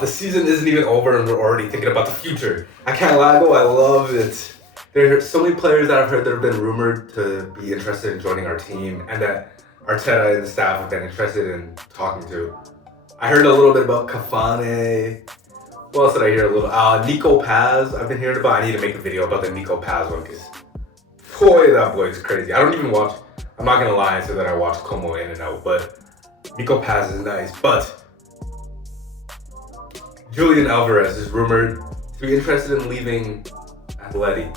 the season isn't even over and we're already thinking about the future. I can't lie though, I love it. There are so many players that I've heard that have been rumored to be interested in joining our team and that Arteta and the staff have been interested in talking to. I heard a little bit about Cavani. What else did I hear a little? Nico Paz, I've been hearing about. I need to make a video about the Nico Paz one because, boy, that boy's crazy. I don't even watch, I'm not going to lie and say that I watch Como in and out, but Nico Paz is nice. But Julian Alvarez is rumored to be interested in leaving Atleti.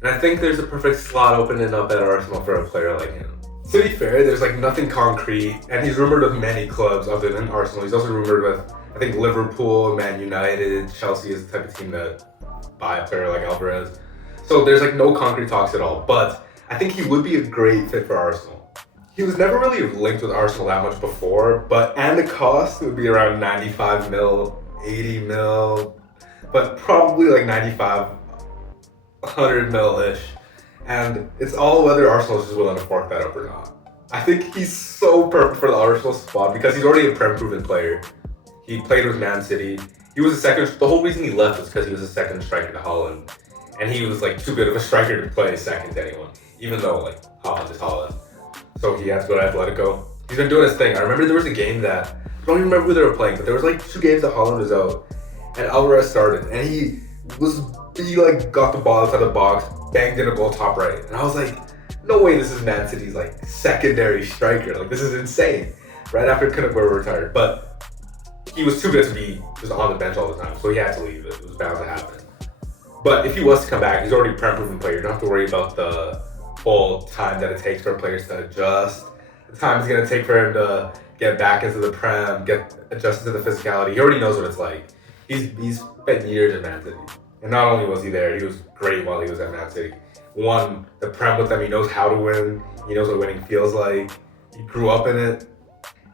And I think there's a perfect slot opening up at Arsenal for a player like him. To be fair, there's like nothing concrete, and he's rumored with many clubs other than Arsenal. He's also rumored with, I think, Liverpool, Man United, Chelsea is the type of team that buy a player like Alvarez. So there's like no concrete talks at all, but I think he would be a great fit for Arsenal. He was never really linked with Arsenal that much before, and the cost would be around 95 mil, 80 mil, but probably like 95, 100 mil-ish. And it's all whether Arsenal is just willing to fork that up or not. I think he's so perfect for the Arsenal squad because he's already a Prem-proven player. He played with Man City. He was the whole reason he left was because he was a second striker to Holland. And he was like too good of a striker to play second to anyone, even though like Holland is Holland. So he had to go to Atletico. He's been doing his thing. I remember there was a game that, I don't even remember who they were playing, but there was like 2 games that Holland was out. And Alvarez started, and he like got the ball outside the box, banged in a goal top right. And I was like, no way this is Man City's like secondary striker. Like this is insane. Right after Gykores retired. But he was too good to be just on the bench all the time. So he had to leave. It was bound to happen. But if he was to come back, he's already a Prem-proven player. You don't have to worry about the whole time that it takes for players to adjust. The time it's going to take for him to get back into the Prem, get adjusted to the physicality. He already knows what it's like. He's spent years in Man City. And not only was he there, he was great while he was at Man City. Won the Prem with them, he knows how to win, he knows what winning feels like, he grew up in it.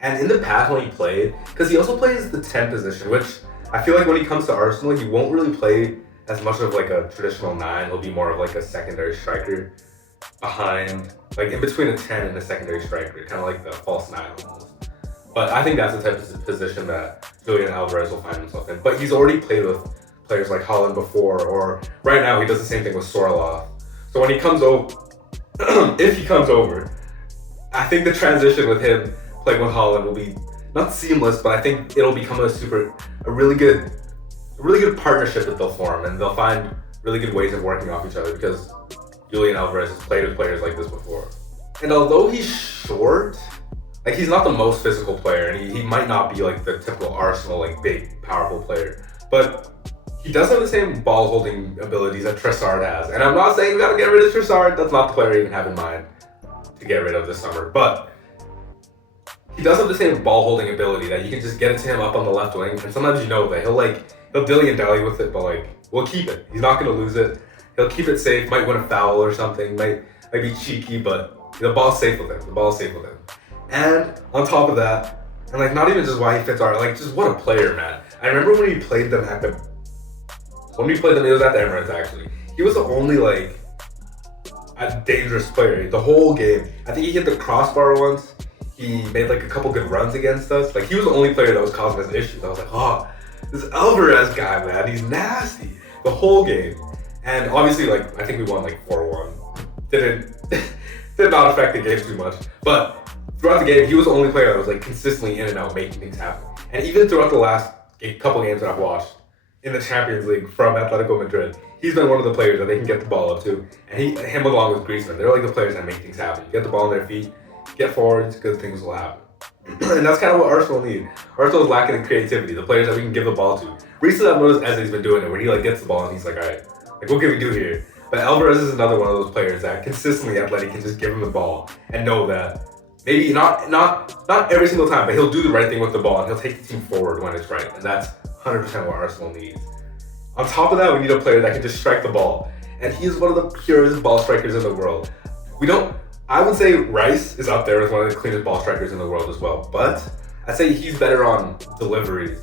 And in the past when he played, because he also plays the 10 position, which I feel like when he comes to Arsenal, he won't really play as much of like a traditional 9, he'll be more of like a secondary striker behind, like in between a 10 and a secondary striker, kind of like the false 9 almost. But I think that's the type of position that Julian Alvarez will find himself in. But he's already played with players like Holland before, or right now he does the same thing with Sorloth. So when he comes over, if he comes over, I think the transition with him playing with Holland will be not seamless, but I think it'll become a really good partnership that they'll form, and they'll find really good ways of working off each other because Julian Alvarez has played with players like this before. And although he's short, like he's not the most physical player, and he might not be like the typical Arsenal like big powerful player, but he does have the same ball holding abilities that Trossard has. And I'm not saying we gotta get rid of Trossard, that's not the player I even have in mind to get rid of this summer, but he does have the same ball holding ability that you can just get it to him up on the left wing, and sometimes you know that he'll dilly and dally with it, but like we'll keep it. He's not gonna lose it. He'll keep it safe, might win a foul or something, might be cheeky, but the ball's safe with him. And on top of that, and like not even just why he fits our, like just what a player, man. I remember when we played them it was at the Emirates actually. He was the only like a dangerous player the whole game. I think he hit the crossbar once. He made like a couple good runs against us. Like he was the only player that was causing us issues. I was like, oh, this Alvarez guy, man, he's nasty the whole game. And obviously, like I think we won like 4-1. Did not affect the game too much. But throughout the game, he was the only player that was like consistently in and out, making things happen. And even throughout the last couple games that I've watched in the Champions League from Atletico Madrid, he's been one of the players that they can get the ball up to. And him along with Griezmann, they're like the players that make things happen. You get the ball on their feet, get forwards, good things will happen. And that's kind of what Arsenal need. Arsenal is lacking in creativity, the players that we can give the ball to. Recently I've noticed Eze's been doing it, where he like gets the ball and he's like, all right, like what can we do here? But Alvarez is another one of those players that consistently Athletic can just give him the ball and know that maybe not every single time, but he'll do the right thing with the ball and he'll take the team forward when it's right. And that's 100% what Arsenal needs. On top of that, we need a player that can just strike the ball. And he is one of the purest ball strikers in the world. I would say Rice is up there as one of the cleanest ball strikers in the world as well. But I'd say he's better on deliveries.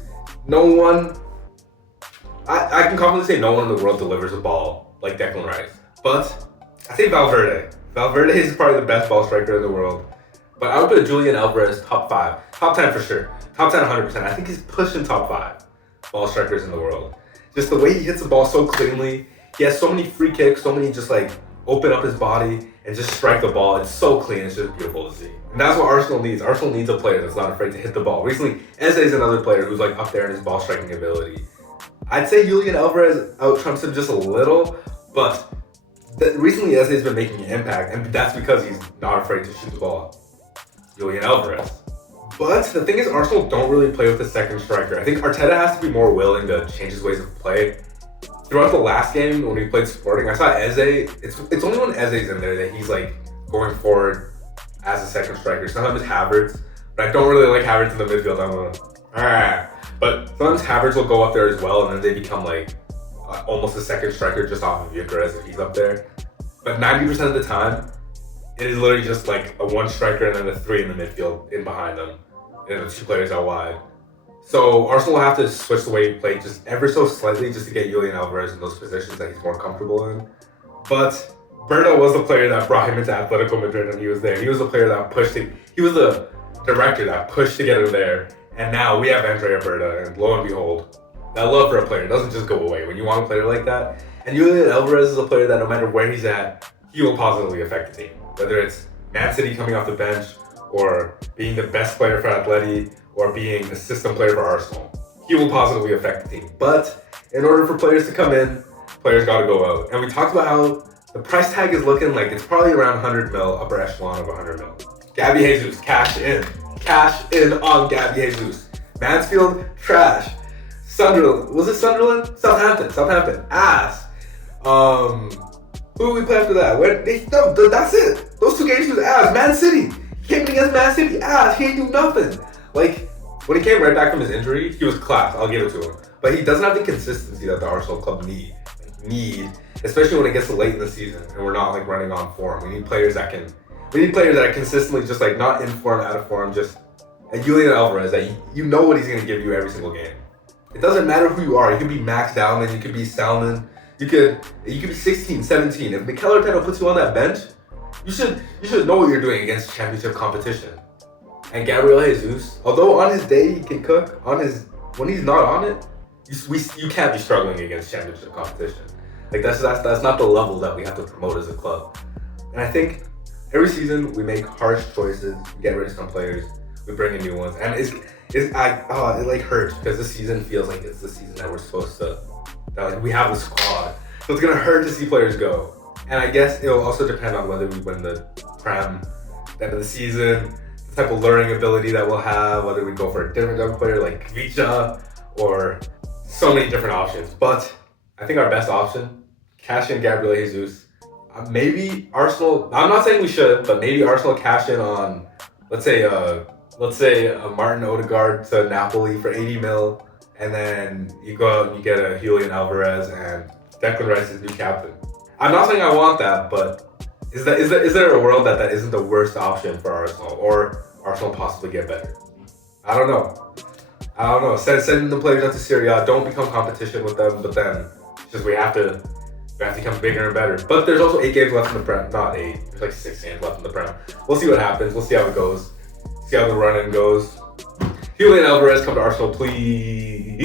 I can confidently say no one in the world delivers a ball like Declan Rice. But I say Valverde. Valverde is probably the best ball striker in the world. But I would put Julian Alvarez top 5. Top 10 for sure. Top 10 100%. I think he's pushing top 5. ball strikers in the world. Just the way he hits the ball so cleanly. He has so many free kicks, so many just like open up his body and just strike the ball. It's so clean. It's just beautiful to see. And that's what Arsenal needs. Arsenal needs a player that's not afraid to hit the ball. Recently, Eze is another player who's like up there in his ball striking ability. I'd say Julian Alvarez out-trumps him just a little, but recently Eze has been making an impact, and that's because he's not afraid to shoot the ball. Julian Alvarez. But the thing is, Arsenal don't really play with a second striker. I think Arteta has to be more willing to change his ways of play. Throughout the last game, when we played Sporting, I saw Eze. It's only when Eze's in there that he's like going forward as a second striker. Sometimes Havertz, but I don't really like Havertz in the midfield. But sometimes Havertz will go up there as well, and then they become like almost a second striker just off of Gykores if he's up there. But 90% of the time, it is literally just like a one striker and then the three in the midfield in behind them, and the two players out wide. So Arsenal will have to switch the way he played just ever so slightly just to get Julian Alvarez in those positions that he's more comfortable in. But Berto was the player that brought him into Atletico Madrid when he was there. He was the player that pushed him. He was the director that pushed to get him there. And now we have Andrea Berta, and lo and behold, that love for a player doesn't just go away when you want a player like that. And Julian Alvarez is a player that no matter where he's at, he will positively affect the team. Whether it's Man City coming off the bench, or being the best player for Atleti, or being the system player for Arsenal, he will positively affect the team. But in order for players to come in, players got to go out. And we talked about how the price tag is looking like it's probably around 100 mil, upper echelon of 100 mil. Gabby Jesus, cash in. Cash in on Gabby Jesus. Mansfield, trash. Sunderland, was it Sunderland? Southampton, ass. Who did we play after that? No, that's it. Those two games he was ass. Man City, he came against Man City, ass. He ain't do nothing. Like, when he came right back from his injury, he was class. I'll give it to him. But he doesn't have the consistency that the Arsenal club need, especially when it gets late in the season and we're not like running on form. We need players that are consistently just like not in form, out of form, just like Julian Alvarez, that you know what he's going to give you every single game. It doesn't matter who you are. You could be Max Dowman, you could be Salmon, you could be 16, 17. If Mikel Arteta puts you on that bench, you should know what you're doing against championship competition. And Gabriel Jesus, although on his day he can cook, when he's not on it, you can't be struggling against championship competition. Like that's not the level that we have to promote as a club. And I think every season we make harsh choices, we get rid of some players, we bring in new ones, and it like hurts because this season feels like it's the season that we're supposed to, that like we have the squad. So it's gonna hurt to see players go. And I guess it'll also depend on whether we win the Prem at the end of the season, the type of learning ability that we'll have, whether we go for a different type of player like Kvicha, or so many different options. But I think our best option, cash in Gabriel Jesus. Maybe Arsenal, I'm not saying we should, but maybe Arsenal cash in on, let's say a Martin Odegaard to Napoli for 80 mil, and then you go out and you get a Julian Alvarez and Declan Rice is new captain. I'm not saying I want that, but is there a world that isn't the worst option for Arsenal, or Arsenal possibly get better? I don't know. Send the players out to Serie A. Don't become competition with them, but then just we have to become bigger and better. But there's also 8 games left in the Prem. Not 8. There's like 6 games left in the Prem. We'll see what happens. We'll see how it goes. See how the run-in goes. Julian Alvarez, come to Arsenal, please.